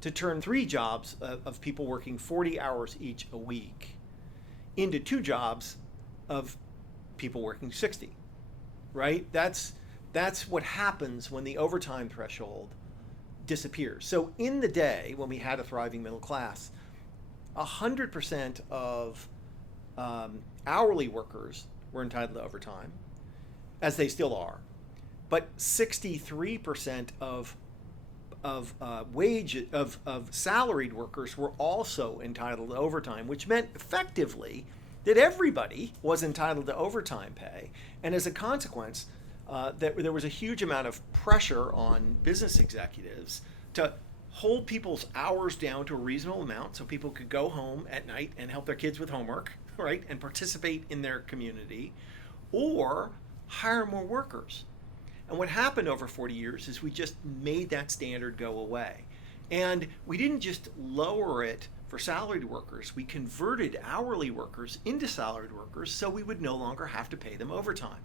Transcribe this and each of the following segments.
to turn 3 jobs of people working 40 hours each a week into 2 jobs of people working 60, right? That's what happens when the overtime threshold disappears. So in the day when we had a thriving middle class, 100% of hourly workers were entitled to overtime, as they still are, but 63% of salaried workers were also entitled to overtime, which meant effectively that everybody was entitled to overtime pay. And as a consequence, that there was a huge amount of pressure on business executives to hold people's hours down to a reasonable amount so people could go home at night and help their kids with homework, right, and participate in their community, or hire more workers. And what happened over 40 years is we just made that standard go away. And we didn't just lower it for salaried workers, we converted hourly workers into salaried workers so we would no longer have to pay them overtime.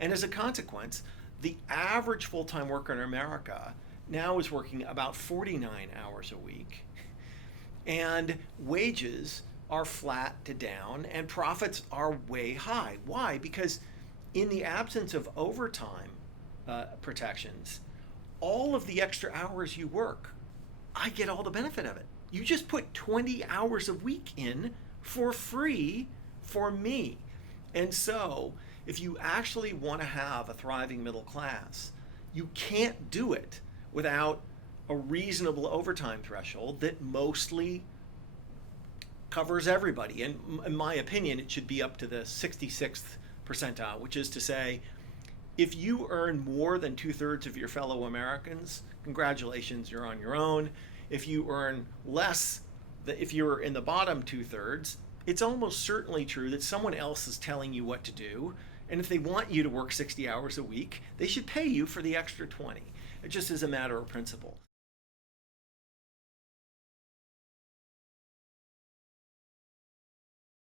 And as a consequence, the average full-time worker in America now is working about 49 hours a week, and wages are flat to down, and profits are way high. Why? Because in the absence of overtime protections, all of the extra hours you work, I get all the benefit of it. You just put 20 hours a week in for free for me. And so if you actually want to have a thriving middle class, you can't do it without a reasonable overtime threshold that mostly covers everybody. And in my opinion, it should be up to the 66th percentile, which is to say, if you earn more than 2/3 of your fellow Americans, congratulations, you're on your own. If you earn less, if you're in the bottom 2/3, it's almost certainly true that someone else is telling you what to do. And if they want you to work 60 hours a week, they should pay you for the extra 20. It just is a matter of principle.